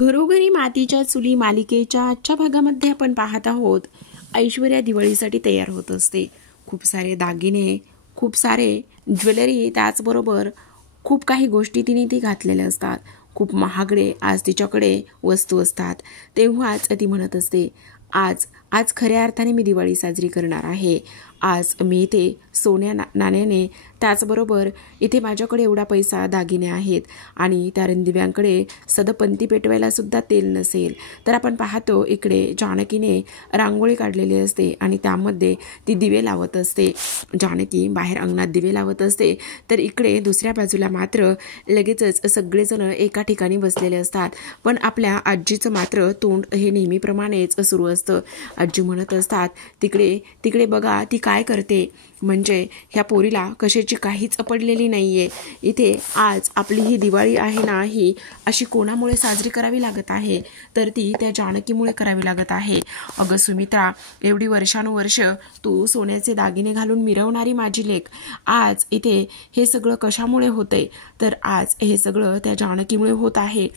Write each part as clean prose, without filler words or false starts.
घरोघरी मातीच्या चुली मालिकेच्या आजच्या भागामध्ये आपण पाहत आहोत. ऐश्वर्या दिवाळीसाठी तयार होत असते. खूप सारे दागिने, खूप सारे ज्वेलरी, त्याचबरोबर खूप काही गोष्टी ती घातलेल्या असतात. खूप महागडे आज तिच्याकडे वस्तू असतात. तेव्हाच ती म्हणत असते, आज आज खऱ्या अर्थाने मी दिवाळी साजरी करणार आहे. आज मी इथे सोन्या नाण्याने, त्याचबरोबर इथे माझ्याकडे एवढा पैसा दागिने आहेत आणि त्या रणदिव्यांकडे सदपंती पेटवायला सुद्धा तेल नसेल. तर आपण पाहतो इकडे जानकीने रांगोळी काढलेली असते आणि त्यामध्ये ती दिवे लावत असते. जानकी बाहेर अंगणात दिवे लावत असते, तर इकडे दुसऱ्या बाजूला मात्र लगेचच सगळेजण एका ठिकाणी बसलेले असतात. पण आपल्या आजीचं मात्र तोंड हे नेहमीप्रमाणेच सुरू असतं. आजी म्हणत असतात, तिकडे तिकडे बघा ती काय करते. म्हणजे ह्या पोरीला कशाची काहीच पडलेली नाहीये. इथे आज आपली ही दिवाळी आहे ना, ही अशी कोणामुळे साजरी करावी लागत आहे, तर ती त्या जानकीमुळे करावी लागत आहे. अगं सुमित्रा, एवढी वर्षानुवर्ष तू सोन्याचे दागिने घालून मिरवणारी माझी लेक, आज इथे हे सगळं कशामुळे होतंय, तर आज हे सगळं त्या जानकीमुळे होत आहे.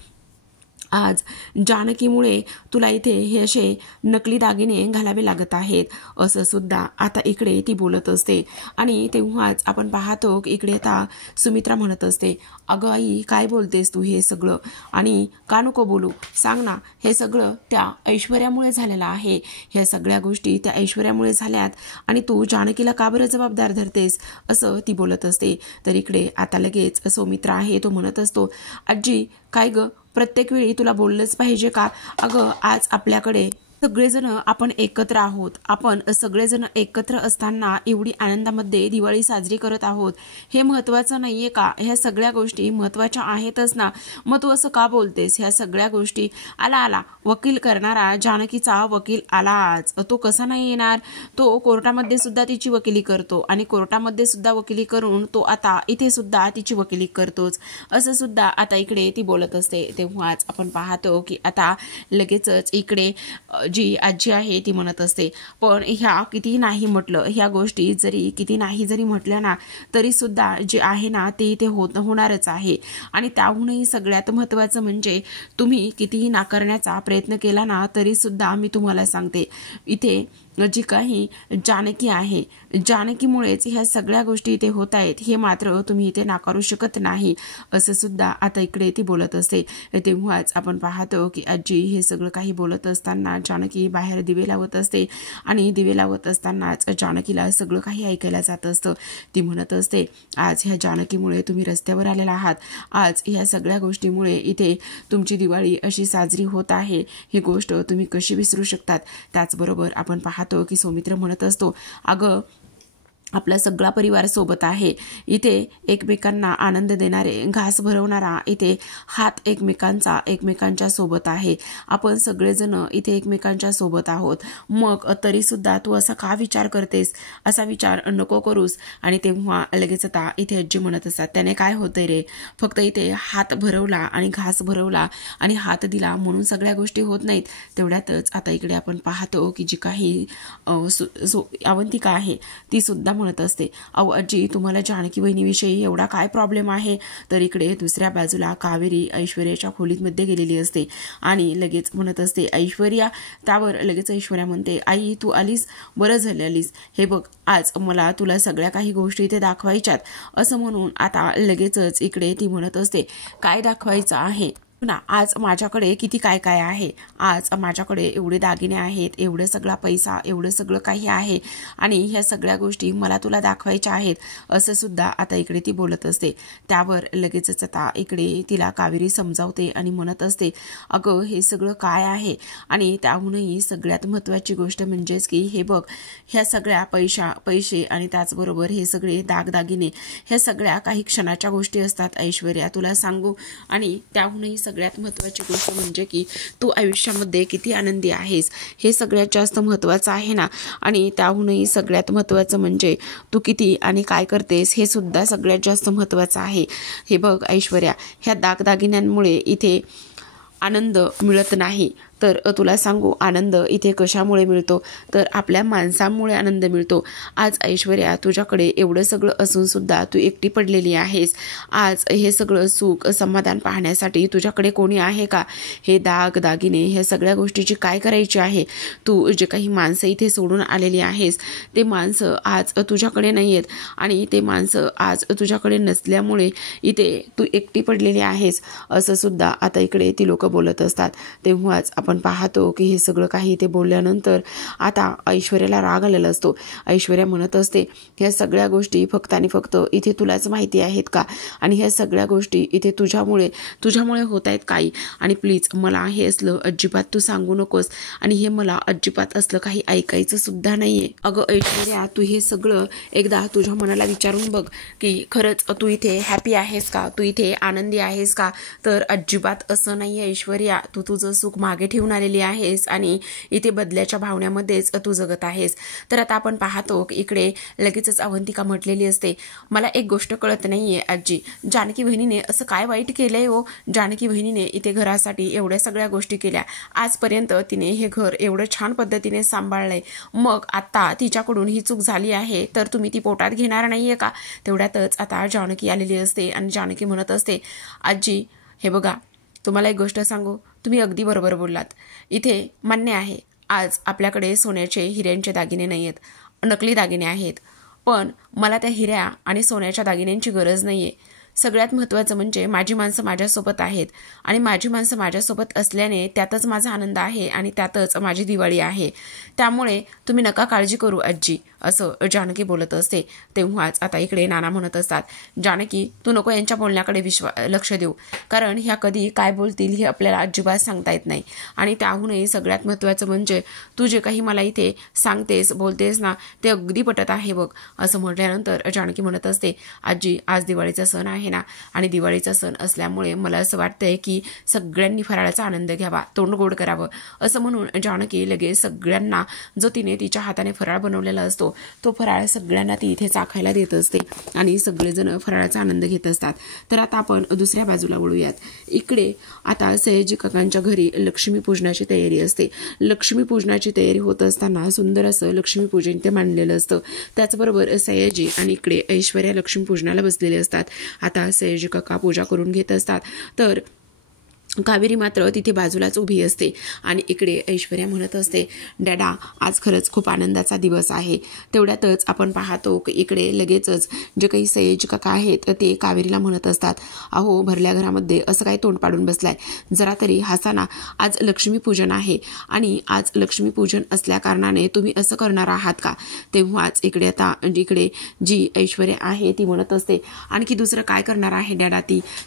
आज जानकीमुळे तुला इथे हे असे नकली दागिने घालावे लागत आहेत, असं सुद्धा आता इकडे ती बोलत असते. आणि तेव्हाच आपण पाहतो की इकडे आता सुमित्रा म्हणत असते, अगं आई काय बोलतेस तू हे सगळं, आणि का नको बोलू, सांग ना, हे सगळं त्या ऐश्वर्यामुळे झालेलं आहे. ह्या सगळ्या गोष्टी त्या ऐश्वर्यामुळे झाल्यात आणि तू जानकीला का बरं जबाबदार धरतेस, असं ती बोलत असते. तर इकडे आता लगेच सौमित्रा आहे तो म्हणत असतो, आजी काय ग, प्रत्येक वेळी तुला बोललंच पाहिजे का. अगं आज आपल्याकडे सगळेजण आपण एकत्र आहोत. आपण सगळेजण एकत्र असताना एवढी आनंदामध्ये दिवाळी साजरी करत आहोत, हे महत्त्वाचं नाहीये का. ह्या सगळ्या गोष्टी महत्त्वाच्या आहेतच ना, मग तू असं का बोलतेस. ह्या सगळ्या गोष्टी आला वकील करणारा जानकीचा वकील आला आज. तो कसा नाही येणार, तो कोर्टामध्ये सुद्धा तिची वकिली करतो आणि कोर्टामध्ये सुद्धा वकिली करून तो आता इथे सुद्धा तिची वकिली करतोच, असं सुद्धा आता इकडे ती बोलत असते. तेव्हाच आपण पाहतो की आता लगेचच इकडे जी आजी आहे ती म्हणत असते, पण ह्या किती नाही म्हटलं, ह्या गोष्टी जरी किती नाही जरी म्हटल्या ना, तरी सुद्धा जे आहे ना ते इथे होणारच आहे. आणि त्याहूनही सगळ्यात महत्त्वाचं म्हणजे तुम्ही कितीही नाकारण्याचा प्रयत्न केला ना, तरी सुद्धा मी तुम्हाला सांगते, इथे जी काही जानकी आहे, जानकीमुळेच ह्या सगळ्या गोष्टी इथे होत आहेत, हे मात्र तुम्ही इथे नाकारू शकत नाही, असं सुद्धा आता इकडे ती बोलत असते. तेव्हाच आपण पाहतो की आजी हे सगळं काही बोलत असताना जानकी बाहेर दिवे लावत असते आणि दिवे लावत असतानाच जानकीला सगळं काही ऐकायला जात असतं. ती म्हणत असते, आज ह्या जानकीमुळे तुम्ही रस्त्यावर आलेला आहात, आज ह्या सगळ्या गोष्टीमुळे इथे तुमची दिवाळी अशी साजरी होत आहे, ही गोष्ट तुम्ही कशी विसरू शकतात. त्याचबरोबर आपण पाहतो की सौमित्र म्हणत असतो, अगं आपला सगळा परिवार सोबत आहे, इथे एकमेकांना आनंद देणारे, घास भरवणारा इथे हात एकमेकांच्या सोबत आहे. आपण सगळेजण इथे एकमेकांच्या सोबत आहोत. मग तरी सुद्धा तू असा का विचार करतेस, असा विचार नको करूस. आणि तेव्हा लगेच आता इथे आजी म्हणत असतात, त्याने काय होतंय रे, फक्त इथे हात भरवला आणि घास भरवला आणि हात दिला म्हणून सगळ्या गोष्टी होत नाहीत. तेवढ्यातच आता इकडे आपण पाहतो की जी काही अवंतिका आहे ती सुद्धा म्हणत असते, अहो आजी तुम्हाला जानकी वहिनीविषयी एवढा काय प्रॉब्लेम आहे. तर इकडे दुसऱ्या बाजूला कावेरी ऐश्वर्याच्या खोलीमध्ये गेलेली असते आणि लगेच म्हणत असते, ऐश्वर्या. त्यावर लगेच ऐश्वर्या म्हणते, आई तू आलीस, बरं झालं आलीस, हे बघ आज मला तुला सगळ्या काही गोष्टी इथे दाखवायच्यात, असं म्हणून आता लगेचच इकडे ती म्हणत असते, काय दाखवायचं आहे ना, आज माझ्याकडे किती काय काय आहे, आज माझ्याकडे एवढे दागिने आहेत, एवढं सगळा पैसा, एवढं सगळं काही आहे आणि ह्या सगळ्या गोष्टी मला तुला दाखवायच्या आहेत, असं सुद्धा आता इकडे ती बोलत असते. त्यावर लगेचच आता इकडे तिला कावेरी समजावते आणि म्हणत असते, अगं हे सगळं काय आहे, आणि त्याहूनही सगळ्यात महत्त्वाची गोष्ट म्हणजेच की हे बघ, ह्या सगळ्या पैसे आणि त्याचबरोबर हे सगळे दागदागिने, ह्या सगळ्या काही क्षणाच्या गोष्टी असतात ऐश्वर्या, तुला सांगू. आणि त्याहूनही सगळ्यात महत्त्वाची गोष्ट म्हणजे की तू आयुष्यामध्ये किती आनंदी आहेस, हे सगळ्यात जास्त महत्त्वाचं आहे ना. आणि त्याहूनही सगळ्यात महत्त्वाचं म्हणजे तू किती आणि काय करतेस, हे सुद्धा सगळ्यात जास्त महत्त्वाचं आहे. हे बघ ऐश्वर्या, ह्या दागदागिन्यांमुळे इथे आनंद मिळत नाही, तर तुला सांगू आनंद इथे कशामुळे मिळतो, तर आपल्या माणसांमुळे आनंद मिळतो. आज ऐश्वर्या तुझ्याकडे एवढं सगळं असून सुद्धा तू एकटी पडलेली आहेस. आज हे सगळं सुख समाधान पाहण्यासाठी तुझ्याकडे कोणी आहे का? हे दाग दागिने ह्या सगळ्या गोष्टीची काय करायची आहे? तू जे काही माणसं इथे सोडून आलेली आहेस ते माणसं आज तुझ्याकडे नाही आहेत आणि ते माणसं आज तुझ्याकडे नसल्यामुळे इथे तू एकटी पडलेली आहेस असं सुद्धा आता इकडे ती लोक बोलत असतात. तेव्हाच आपण पाहतो की हे सगळं काही ते बोलल्यानंतर आता ऐश्वर्याला राग आलेला असतो. ऐश्वर्या म्हणत असते ह्या सगळ्या गोष्टी फक्त आणि फक्त इथे तुलाच माहिती आहेत का? आणि ह्या सगळ्या गोष्टी इथे तुझ्यामुळे होत आहेत काही. आणि प्लीज मला हे असलं अजिबात तू सांगू नकोस आणि हे मला अजिबात असलं काही ऐकायचं सुद्धा नाहीये. अगं ऐश्वर्या, तू हे सगळं एकदा तुझ्या मनाला विचारून बघ की खरंच तू इथे हॅपी आहेस का? तू इथे आनंदी आहेस का? तर अजिबात असं नाही आहे ऐश्वर्या. तू तुझं सुख मागे ठेवून आलेली आहेस आणि इथे बदल्याच्या भावनेमध्येच तू जगत आहेस. तर आता आपण पाहतो की इकडे लगेचच अवंतिका म्हटलेली असते, मला एक गोष्ट कळत नाहीये आजी, जानकी बहिणीने असं काय वाईट केलंय हो? जानकी बहिणीने इथे घरासाठी एवढ्या सगळ्या गोष्टी केल्या, आजपर्यंत तिने हे घर एवढं छान पद्धतीने सांभाळलंय, मग आता तिच्याकडून ही चूक झाली आहे तर तुम्ही ती पोटात घेणार नाहीये का? तेवढ्यातच आता जानकी आलेली असते आणि जानकी म्हणत असते, आजी हे बघा, तुम्हाला एक गोष्ट सांगू, तुम्ही अगदी बरोबर बोललात. इथे मान्य आहे आज आपल्याकडे सोन्याचे हिऱ्यांचे दागिने नाही आहेत, नकली दागिने आहेत, पण मला त्या हिऱ्या आणि सोन्याच्या दागिन्यांची गरज नाही आहे. सगळ्यात महत्त्वाचं म्हणजे माझी माणसं माझ्यासोबत आहेत आणि माझी माणसं माझ्यासोबत असल्याने त्यातच माझा आनंद आहे आणि त्यातच माझी दिवाळी आहे. त्यामुळे तुम्ही नका काळजी करू आजी, असं जानकी बोलत असते. तेव्हाच आता इकडे नाना म्हणत असतात, जानकी तू नको यांच्या बोलण्याकडे लक्ष देऊ, कारण ह्या कधी काय बोलतील हे आपल्याला अजिबात सांगता येत नाही. आणि त्याहूनही सगळ्यात महत्त्वाचं म्हणजे तू जे काही मला इथे सांगतेस बोलतेस ना ते अगदी पटत आहे बघ. असं म्हटल्यानंतर जानकी म्हणत असते, आजी आज दिवाळीचा सण आहे ना, आणि दिवाळीचा सण असल्यामुळे मला असं वाटतंय की सगळ्यांनी फराळाचा आनंद घ्यावा, तोंड गोड करावं. असं म्हणून जानकी लगेच सगळ्यांना जो तिने तिच्या हाताने फराळ बनवलेला असतो तो फराळ सगळ्यांना ती इथे चाखायला देत असते आणि सगळेजण फराळाचा आनंद घेत असतात. तर आता आपण दुसऱ्या बाजूला वळूयात. इकडे आता सयाजी काकांच्या घरी लक्ष्मीपूजनाची तयारी असते. लक्ष्मीपूजनाची तयारी होत असताना सुंदर असं लक्ष्मीपूजन ते मांडलेलं असतं. त्याचबरोबर सयाजी आणि इकडे ऐश्वर्या लक्ष्मीपूजनाला बसलेले असतात. आता सयाजी काका पूजा करून घेत असतात तर कावेरी मात्र तिथे बाजूलाच उभी असते आणि इकडे ऐश्वर्या म्हणत असते, डॅडा आज खरंच खूप आनंदाचा दिवस आहे. तेवढ्यातच आपण पाहतो की इकडे लगेचच जे काही सयाजी काका आहेत ते कावेरीला म्हणत असतात, अहो भरल्या घरामध्ये असं काय तोंड पाडून बसलाय, जरा तरी हसा ना, आज लक्ष्मीपूजन आहे आणि आज लक्ष्मीपूजन असल्या कारणाने तुम्ही असं करणार आहात का? तेव्हाच इकडे आता इकडे जी ऐश्वर्या आहे ती म्हणत असते, आणखी दुसरं काय करणार आहे डॅडा,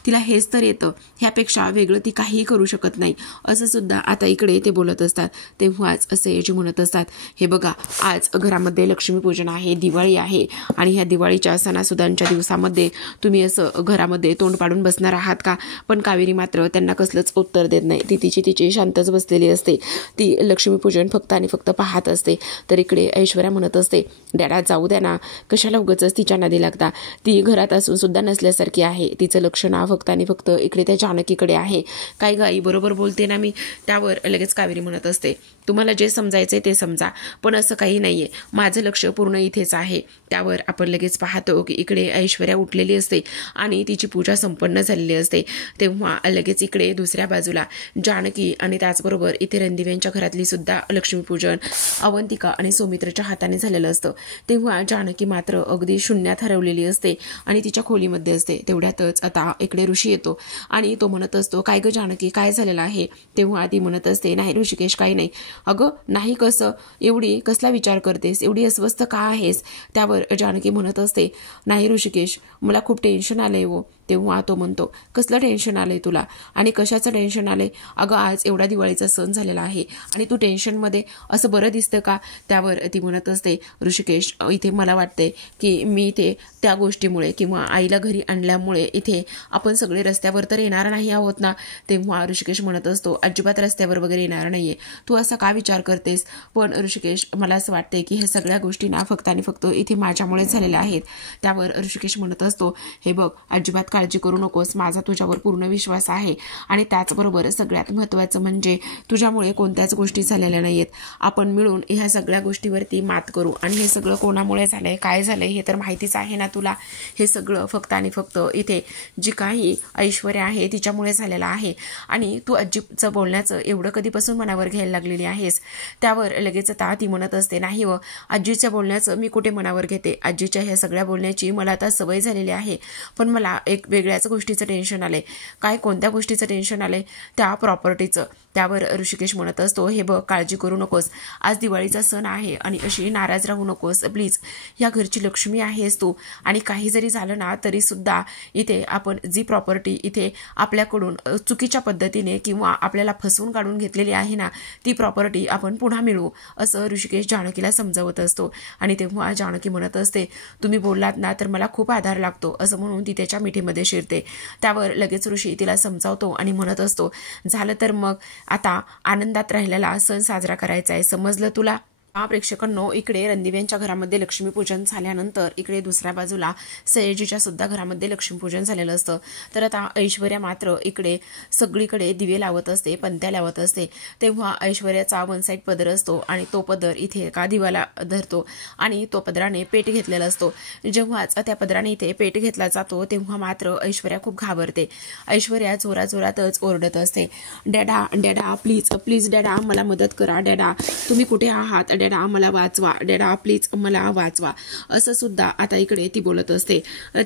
तिला हेच तर येतं, ह्यापेक्षा वेगळं ती काहीही करू शकत नाही, असं सुद्धा आता इकडे ते बोलत असतात. तेव्हाच सयाजी म्हणत असतात, हे बघा आज घरामध्ये लक्ष्मीपूजन आहे, दिवाळी आहे आणि ह्या दिवाळीच्या सणासुदांच्या दिवसामध्ये तुम्ही असं घरामध्ये तोंड पाडून बसणार आहात का? पण कावेरी मात्र त्यांना कसलंच उत्तर देत नाही. ती तिची शांतच बसलेली असते. ती लक्ष्मीपूजन फक्त आणि फक्त पाहत असते. तर इकडे ऐश्वर्या म्हणत असते, डॅडा जाऊ द्या ना, कशाला उगाचच तिच्या नादी लागता, ती घरात असून सुद्धा नसल्यासारखी आहे, तिचं लक्ष ना फक्त आणि फक्त इकडे त्या जानकीकडे आहे. काय गाई बरोबर बोलते ना मी? त्यावर लगेच कावेरी म्हणत असते, तुम्हाला जे समजायचंय ते समजा, पण असं काही नाहीये, माझं लक्ष पूर्ण इथेच आहे. त्यावर आपण लगेच पाहतो की इकडे ऐश्वर्या उठलेली असते आणि तिची पूजा संपन्न झालेली असते. तेव्हा लगेच इकडे दुसऱ्या बाजूला जानकी आणि त्याचबरोबर इथे रणदिव्यांच्या घरातली सुद्धा लक्ष्मीपूजन अवंतिका आणि सौमित्रच्या हाताने झालेलं असतं. तेव्हा जानकी मात्र अगदी शून्यात हरवलेली असते आणि तिच्या खोलीमध्ये असते. तेवढ्यातच आता इकडे ऋषी येतो आणि तो म्हणत असतो, काय ग जानकी काय झालेलं आहे? तेव्हा ती म्हणत असते, नाही ऋषिकेश काही नाही. अगं नाही कसं, एवढी कसला विचार करतेस, एवढी अस्वस्थ का आहेस? त्यावर जानकी म्हणत असते, नाही ऋषिकेश मला खूप टेन्शन आलंय हो. तेव्हा तो म्हणतो, कसलं टेन्शन आलंय तुला आणि कशाचं टेन्शन आलंय? अगं आज एवढा दिवाळीचा सण झालेला आहे आणि तू टेन्शनमध्ये असं बरं दिसतं का? त्यावर ती म्हणत असते, ऋषिकेश इथे मला वाटतंय की मी इथे त्या गोष्टीमुळे किंवा आईला घरी आणल्यामुळे इथे आपण सगळे रस्त्यावर तर येणार नाही आहोत ना? तेव्हा ऋषिकेश म्हणत असतो, अजिबात रस्त्यावर वगैरे येणार नाहीये, तू असा का विचार करतेस? पण ऋषिकेश मला असं वाटतंय की हे सगळ्या गोष्टी ना फक्त आणि फक्त इथे माझ्यामुळे झालेल्या आहेत. त्यावर ऋषिकेश म्हणत असतो, हे बघ अजिबात काळजी करू नकोस, माझा तुझ्यावर पूर्ण विश्वास आहे. आणि त्याचबरोबर सगळ्यात महत्त्वाचं म्हणजे तुझ्यामुळे कोणत्याच गोष्टी झालेल्या नाहीयेत. आपण मिळून ह्या सगळ्या गोष्टीवरती मात करू. आणि हे सगळं कोणामुळे झालंय, काय झालंय हे तर माहितीच आहे ना तुला. हे सगळं फक्त आणि फक्त इथे जी काही ऐश्वर्या आहे तिच्यामुळे झालेलं आहे. आणि तू आजीचं बोलण्याचं एवढं कधीपासून मनावर घ्यायला लागलेली आहेस. त्यावर लगेच आता ती म्हणत असते, नाही व आजीच्या बोलण्याचं मी कुठे मनावर घेते. आजीच्या ह्या सगळ्या बोलण्याची मला आता सवय झालेली आहे. पण मला एक वेगळ्याच गोष्टीचं टेन्शन आलंय. काय, कोणत्या गोष्टीचं टेन्शन आलंय? त्या प्रॉपर्टीचं. त्यावर ऋषिकेश म्हणत असतो, हे बघ, काळजी करू नकोस, आज दिवाळीचा सण आहे आणि अशी नाराज राहू नकोस प्लीज. या घरची लक्ष्मी आहेस तू. आणि काही जरी झालं ना तरी सुद्धा इथे आपण जी प्रॉपर्टी इथे आपल्याकडून चुकीच्या पद्धतीने किंवा आपल्याला फसवून काढून घेतलेली आहे ना, ती प्रॉपर्टी आपण पुन्हा मिळवू, असं ऋषिकेश जानकीला समजावत असतो. आणि तेव्हा जानकी म्हणत असते, तुम्ही बोललात ना तर मला खूप आधार लागतो, असं म्हणून ती त्याच्या मिठीमध्ये शिरते. त्यावर लगेच ऋषी तिला समजावतो आणि म्हणत असतो, झालं तर मग आता आनंदात राहिलेला सण साजरा करायचा आहे, समजलं तुला? प्रेक्षकांनो, इकडे रणदिव्यांच्या घरामध्ये लक्ष्मीपूजन झाल्यानंतर इकडे दुसऱ्या बाजूला सयाजीच्या सुद्धा घरामध्ये लक्ष्मीपूजन झालेलं असतं. तर आता ऐश्वर्या मात्र इकडे सगळीकडे दिवे लावत असते, पंत्या लावत असते. तेव्हा ऐश्वर्याचा वन साईड पदर असतो आणि तो पदर इथे एका दिवाला धरतो आणि तो पदराने पेट घेतलेला असतो. जेव्हाच त्या पदराने इथे पेट घेतला जातो तेव्हा मात्र ऐश्वर्या खूप घाबरते. ऐश्वर्या जोराजोरातच ओरडत असते, डॅडा डॅडा प्लीज प्लीज डॅडा मला मदत करा, डॅडा तुम्ही कुठे आहात, डॅडा मला वाचवा, डॅडा प्लीज मला वाचवा, असं सुद्धा आता इकडे ती बोलत असते.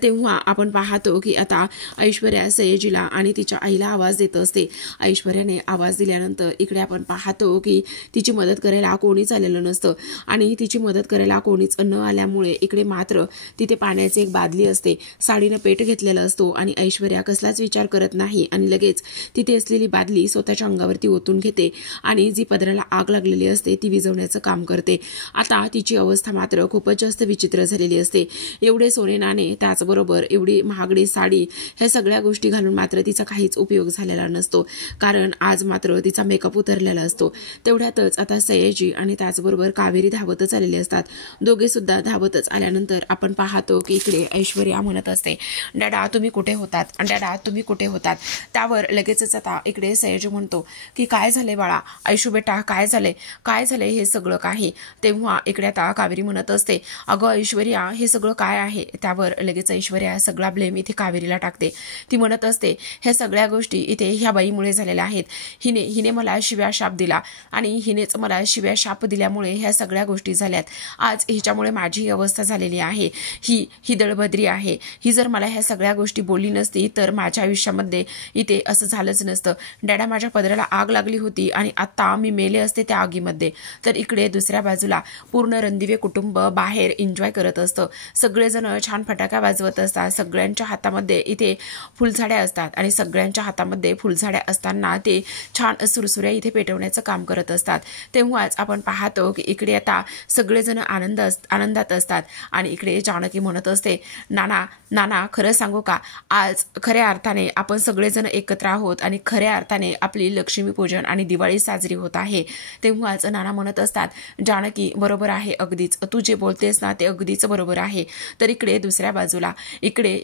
तेव्हा आपण पाहतो की आता ऐश्वर्या सयाजीला आणि तिच्या आईला आवाज देत असते. ऐश्वर्याने आवाज दिल्यानंतर इकडे आपण पाहतो की तिची मदत करायला कोणीच आलेलं नसतं आणि तिची मदत करायला कोणीच न आल्यामुळे इकडे मात्र तिथे पाण्याची एक बादली असते, साडीनं पेट घेतलेला असतो आणि ऐश्वर्या कसलाच विचार करत नाही आणि लगेच तिथे असलेली बादली स्वतःच्या अंगावरती ओतून घेते आणि जी पदराला आग लागलेली असते ती विझवण्याचं काम करते. आता तिची अवस्था मात्र खूपच जास्त विचित्र झालेली असते. एवढे सोने नाणे, त्याचबरोबर एवढी महागडी साडी, ह्या सगळ्या गोष्टी घालून मात्र तिचा काहीच उपयोग झालेला नसतो, कारण आज मात्र तिचा मेकअप उतरलेला असतो. तेवढ्यातच आता सयाजी आणि त्याचबरोबर कावेरी धावतच आलेले असतात. दोघे सुद्धा धावतच आल्यानंतर आपण पाहतो की इकडे ऐश्वर्या म्हणत असते, डॅडा तुम्ही कुठे होतात, डॅडा तुम्ही कुठे होतात? त्यावर लगेचच आता इकडे सयाजी म्हणतो की काय झाले बाळा, ऐशू बेटा काय झाले, काय झाले हे सगळं काही? तेव्हा इकडे आता कावेरी म्हणत असते, अगं ऐश्वर्या हे सगळं काय आहे? त्यावर लगेच ऐश्वर्या सगळा ब्लेम इथे कावेरीला टाकते. ती म्हणत असते, ह्या सगळ्या गोष्टी इथे ह्या बाईमुळे झालेल्या आहेत. हिने मला शिव्या शाप दिला आणि हिनेच मला शिव्या शाप दिल्यामुळे ह्या सगळ्या गोष्टी झाल्यात. आज हिच्यामुळे माझी अवस्था झालेली आहे. ही दळभद्री आहे. ही जर मला ह्या सगळ्या गोष्टी बोलली नसती तर माझ्या आयुष्यामध्ये इथे असं झालंच नसतं. डॅडा माझ्या पदराला आग लागली होती आणि आता मी मेले असते त्या आगीमध्ये. तर इकडे दुसऱ्या बाजूला पूर्ण रणदिवे कुटुंब बाहेर एन्जॉय करत असतं. सगळेजण छान फटाका वाजवत असतात. सगळ्यांच्या हातामध्ये इथे फुलझाड्या असतात आणि सगळ्यांच्या हातामध्ये फुलझाड्या असताना ते छान सुरसुऱ्या इथे पेटवण्याचं काम करत असतात. तेव्हाच आपण पाहतो की इकडे आता सगळेजण आनंदात असतात आणि इकडे जानकी म्हणत असते, नाना खरं सांगू का, आज खऱ्या अर्थाने आपण सगळेजण एकत्र आहोत आणि खऱ्या अर्थाने आपली लक्ष्मीपूजन आणि दिवाळी साजरी होत आहे. तेव्हाच नाना म्हणत असतात, जानकी बरोबर आहे, अगदीच तू जे बोलतेस ना ते अगदीच बरोबर आहे. तर इकडे दुसऱ्या बाजूला इकडे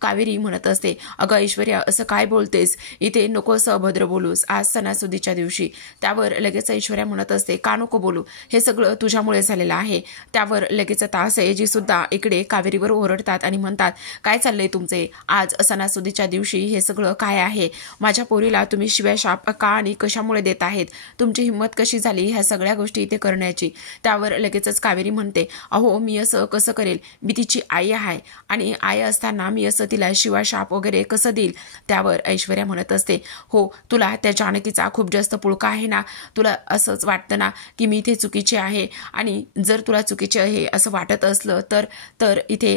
कावेरी म्हणत असते, अगं ऐश्वर्या असं काय बोलतेस, इथे नको असं अभद्र बोलूस आज सणासुदीच्या दिवशी. त्यावर लगेच ऐश्वर्या म्हणत असते, का नको बोलू, हे सगळं तुझ्यामुळे झालेलं आहे. त्यावर लगेच आता सयाजी सुद्धा इकडे कावेरीवर ओरडतात आणि म्हणतात, काय चाललंय तुमचे, आज सणासुदीच्या दिवशी हे सगळं काय आहे? माझ्या पोरीला तुम्ही शिव्या शाप का आणि कशामुळे देत आहेत? तुमची हिंमत कशी झाली ह्या सगळ्या गोष्टी इथे करण्याची? त्यावर लगेचच कावेरी म्हणते, अहो मी असं कसं करेल, मी तिची आई आहे आणि आई असताना मी असं तिला शिवा शाप वगैरे कसं देईल? त्यावर ऐश्वर्या म्हणत असते, हो तुला त्या जानकीचा खूप जास्त पुळका आहे ना, तुला असंच वाटतं ना की मी इथे चुकीची आहे आणि जर तुला चुकीचे आहे असं वाटत असलं तर इथे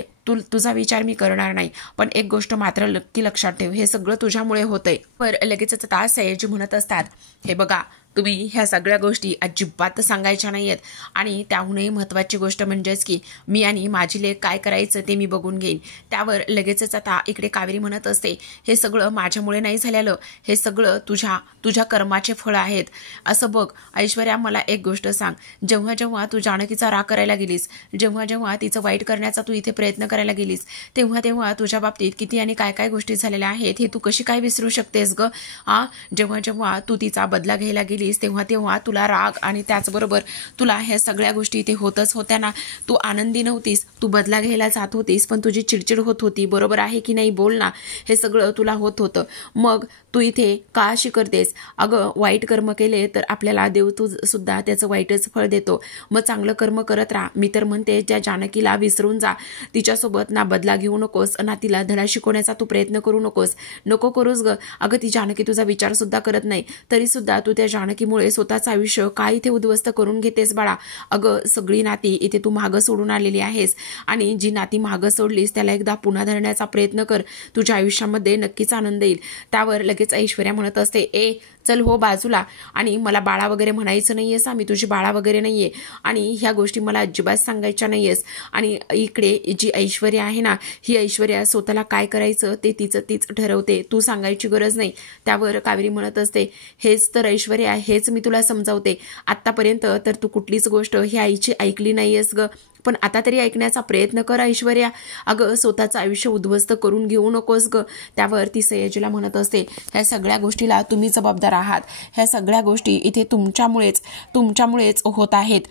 तुझा विचार मी करणार नाही. पण एक गोष्ट मात्र नक्की लक्षात ठेव, हे सगळं तुझ्यामुळे होतंय. पर लगेचच आता सयाजी म्हणत असतात, हे बघा तुम्ही ह्या सगळ्या गोष्टी अजिबात सांगायच्या नाहीयेत आणि त्याहूनही महत्त्वाची गोष्ट म्हणजेच की मी आणि माझी लेक काय करायचं ते मी बघून घेईन. त्यावर लगेचच आता इकडे कावेरी म्हणत असते, हे सगळं माझ्यामुळे नाही झालेलं, हे सगळं तुझ्या कर्माचे फळ आहेत. असं बघ ऐश्वर्या, मला एक गोष्ट सांग, जेव्हा जेव्हा तू जानकीचा राग करायला गेलीस, जेव्हा जेव्हा तिचं वाईट करण्याचा तू इथे प्रयत्न करायला गेलीस तेव्हा तेव्हा तुझ्या बाबतीत किती आणि काय काय गोष्टी झालेल्या आहेत हे तू कशी काय विसरू शकतेस ग? जेव्हा जेव्हा तू तिचा बदला घ्यायला गेलीस तेव्हा तेव्हा तुला राग आणि त्याचबरोबर तुला ह्या सगळ्या गोष्टी इथे होतच होत्या ना. तू आनंदी नव्हतीस, तू बदला घ्यायला जात होतीस पण तुझी चिडचिड होत होती. बरोबर आहे की नाही? बोल ना. हे सगळं तुला होत होतं. मग तू इथे का अशी करतेस? अगं वाईट कर्म केले तर आपल्याला देव तू सुद्धा त्याचं वाईटच फळ देतो. मग चांगलं कर्म करत राहा. मी तर म्हणते त्या जानकीला विसरून जा. तिच्यासोबत ना बदला घेऊ नकोस ना तिला धडा शिकवण्याचा तू प्रयत्न करू नकोस. नको करूस ग. अगं ती जानकी तुझा विचार सुद्धा करत नाही तरी सुद्धा तू त्या जानकीमुळे स्वतःचं आयुष्य काय इथे उद्ध्वस्त करून घेतेस बाळा. अगं सगळी नाती इथे तू मागं सोडून आलेली आहेस आणि जी नाती मागं सोडलीस त्याला एकदा पुन्हा धरण्याचा प्रयत्न कर. तुझ्या आयुष्यामध्ये नक्कीच आनंद येईल. त्यावर लगेच ऐश्वर्या म्हणत असते, ए चल हो बाजूला. आणि मला बाळा वगैरे म्हणायचं नाहीयेस. मी तुझी बाळा वगैरे नाहीये आणि ह्या गोष्टी मला अजिबात सांगायच्या नाहीयेस. आणि इकडे जी ऐश्वर्या आहे ना, ही ऐश्वर्या स्वतःला काय करायचं ते तिचं तीच ठरवते. तू सांगायची गरज नाही. त्यावर कावेरी म्हणत असते, हेच तर ऐश्वर्या, हेच मी तुला समजावते. आतापर्यंत तर तू कुठलीच गोष्ट ही आईची ऐकली नाहीयेस ग, पण आता तरी ऐकण्याचा प्रयत्न कर ऐश्वर्या. अगं स्वतःचं आयुष्य उद्ध्वस्त करून घेऊ नकोस ग. त्यावर ती सयाजीला म्हणत असते, ह्या सगळ्या गोष्टीला तुम्ही जबाबदार आहात. ह्या सगळ्या गोष्टी इथे तुमच्यामुळेच होत आहेत.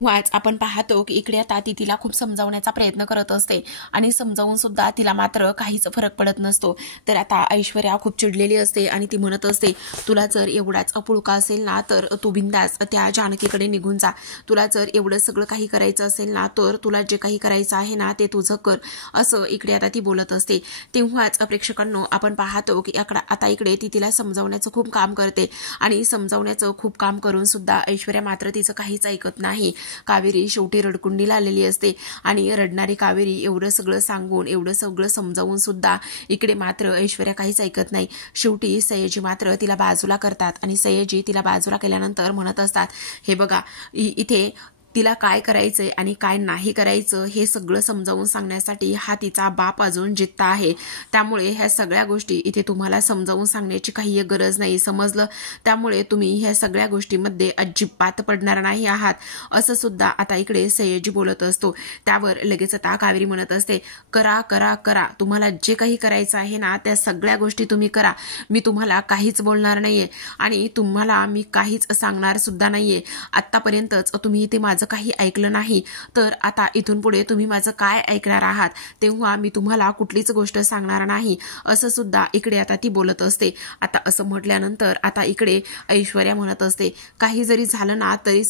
वाच आपण पाहतो की इकडे आता ती तिला खूप समजावण्याचा प्रयत्न करत असते आणि समजावून सुद्धा तिला मात्र काहीच फरक पडत नसतो. तर आता ऐश्वर्या खूप चिडलेली असते आणि ती म्हणत असते, तुला जर एवढाच अपुळका असेल ना तर तू बिंदास त्या जानकीकडे निघून जा. तुला जर एवढं सगळं काही करायचं असेल ना तर तुला जे काही करायचं आहे ना ते तुझं कर, असं इकडे आता ती बोलत असते. तेव्हाच प्रेक्षकांनो आपण पाहतो की आता इकडे ती तिला समजावण्याचं खूप काम करते आणि समजावण्याचं खूप काम करून सुद्धा ऐश्वर्या मात्र तिचं काहीच ऐकत नाही. कावेरी शेवटी रडकुंडीला आलेली असते आणि रडणारी कावेरी एवढं सगळं सांगून एवढं सगळं समजावून सुद्धा इकडे मात्र ऐश्वर्या काहीच ऐकत नाही. शेवटी सयाजी मात्र तिला बाजूला करतात आणि सयाजी तिला बाजूला केल्यानंतर म्हणत असतात, हे बघा इथे तिला काय करायचंय आणि काय नाही करायचं हे सगळं समजावून सांगण्यासाठी हा तिचा बाप अजून जिद्द आहे. त्यामुळे ह्या सगळ्या गोष्टी इथे तुम्हाला समजावून सांगण्याची काही गरज नाही, समजलं? त्यामुळे तुम्ही ह्या सगळ्या गोष्टीमध्ये अजिबात पडणार नाही आहात, असं सुद्धा आता इकडे सयाजी बोलत असतो. त्यावर लगेच आता कावेरी म्हणत असते, करा करा करा, तुम्हाला जे काही करायचं आहे ना त्या सगळ्या गोष्टी तुम्ही करा. मी तुम्हाला काहीच बोलणार नाहीये आणि तुम्हाला मी काहीच सांगणार सुद्धा नाहीये. आतापर्यंतच तुम्ही इथे माझं काही ऐकलं नाही तर आता इथून पुढे तुम्ही माझं काय ऐकणार आहात, तेव्हा मी तुम्हाला कुठलीच गोष्ट सांगणार नाही, असं सुद्धा इकडे आता ती बोलत असते. आता असं म्हटल्यानंतर आता इकडे ऐश्वर्या म्हणत असते, काही जरी झालं ना तरी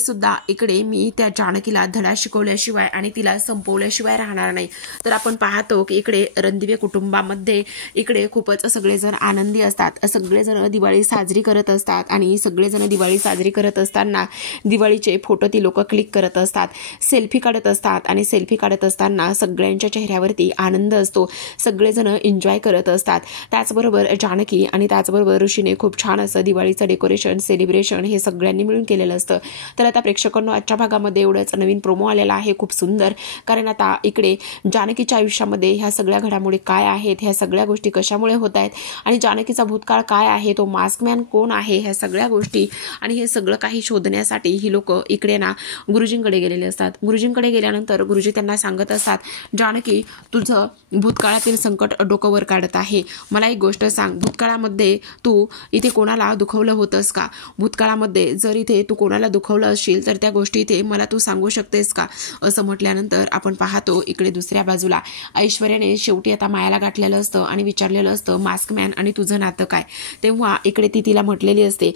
सुद्धा इकडे मी त्या जानकीला धडा शिकवल्याशिवाय आणि तिला संपवल्याशिवाय राहणार नाही. तर आपण पाहतो की इकडे रणदिवे कुटुंबामध्ये इकडे खूपच सगळेजण आनंदी असतात. सगळेजण दिवाळी साजरी करत असतात आणि सगळेजण दिवाळी साजरी करत असताना दिवाळीचे फोटो ती लोक क्लिक करत असतात, सेल्फी काढत असतात आणि सेल्फी काढत असताना सगळ्यांच्या चेहऱ्यावरती आनंद असतो. सगळेजण एन्जॉय करत असतात. त्याचबरोबर जानकी आणि त्याचबरोबर ऋषीने खूप छान असं दिवाळीचं डेकोरेशन सेलिब्रेशन हे सगळ्यांनी मिळून केलेलं असतं. तर आता प्रेक्षकांनो आजच्या भागामध्ये एवढंच नवीन प्रोमो आलेला आहे खूप सुंदर, कारण आता इकडे जानकीच्या आयुष्यामध्ये ह्या सगळ्या घडामोडी काय आहेत, ह्या सगळ्या गोष्टी कशामुळे होत आहेत आणि जानकीचा भूतकाळ काय आहे, तो मास्कमॅन कोण आहे, ह्या सगळ्या गोष्टी आणि हे सगळं काही शोधण्यासाठी ही लोक इकडे ना गुरुजींकडे गेलेले असतात. गुरुजींकडे गेल्यानंतर गुरुजी त्यांना सांगत असतात, जानकी तुझं भूतकाळातील संकट डोकंवर काढत आहे. मला एक गोष्ट सांग, भूतकाळामध्ये तू इथे कोणाला दुखवलं होतंस का? भूतकाळामध्ये जर इथे तू कोणाला दुखवलं असशील तर त्या गोष्टी इथे मला तू सांगू शकतेस का? असं म्हटल्यानंतर आपण पाहतो इकडे दुसऱ्या बाजूला ऐश्वर्याने शेवटी आता मायाला गाठलेलं असतं आणि विचारलेलं असतं, मास्कमॅन आणि तुझं नातं काय? तेव्हा इकडे ती तिला म्हटलेली असते,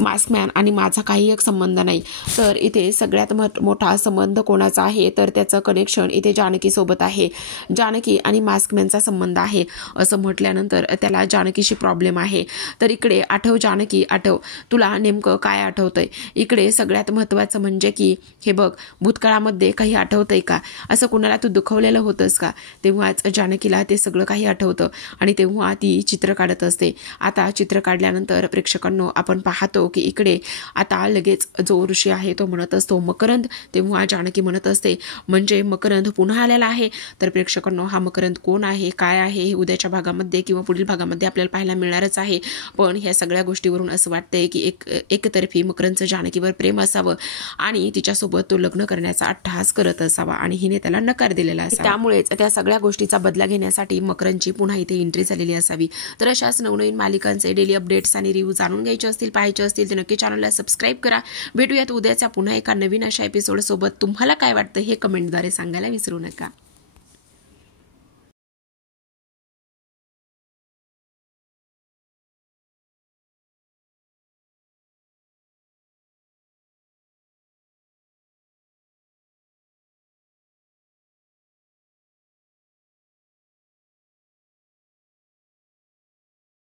मास्कमॅन आणि माझा काही एक संबंध नाही. तर इथे सगळ्यात मोठा संबंध कोणाचा आहे तर त्याचं कनेक्शन इथे जानकी सोबत आहे. जानकी आणि मास्कमॅनचा संबंध आहे. असं म्हटल्यानंतर त्याला जानकीशी प्रॉब्लेम आहे. तर इकडे आठव जानकी आठव, तुला नेमकं काय आठवतंय? इकडे सगळ्यात महत्त्वाचं म्हणजे की हे बघ, भूतकाळामध्ये काही आठवतंय का? असं कुणाला तू दुखवलेलं होतंस का? तेव्हाच जानकीला ते सगळं काही आठवतं आणि तेव्हा ती चित्र काढत असते. आता चित्र काढल्यानंतर प्रेक्षकांनो आपण पाहतो की इकडे आता लगेच जो ऋषी आहे तो म्हणत असतो मकरंद, तेव्हा जानकी म्हणत असते म्हणजे मकरंद पुन्हा आलेला आहे. तर प्रेक्षकांनो, हा मकरंद कोण आहे, काय आहे, हे उद्याच्या भागामध्ये किंवा पुढील भागामध्ये आपल्याला पाहायला मिळणारच आहे. पण ह्या सगळ्या गोष्टीवरून असं वाटतंय की एकतर्फी मकरंदचं जानकीवर प्रेम असावं आणि तिच्यासोबत तो लग्न करण्याचा अट्टहास करत असावा आणि हिने त्याला नकार दिलेला असावा. त्यामुळेच त्या सगळ्या गोष्टीचा बदला घेण्यासाठी मकरंदची पुन्हा इथे एंट्री झालेली असावी. तर अशाच नवनवीन मालिकांचे डेली अपडेट्स आणि रिव्ह्यू जाणून घ्यायचे असतील, पाहायचे असतील तर नक्की चॅनलला सबस्क्राईब करा. भेटूयात उद्याच्या पुन्हा एका नवीन अशा एपिसोड सोबत. तुम्हाला काय वाटतं हे कमेंटद्वारे सांगायला विसरू नका.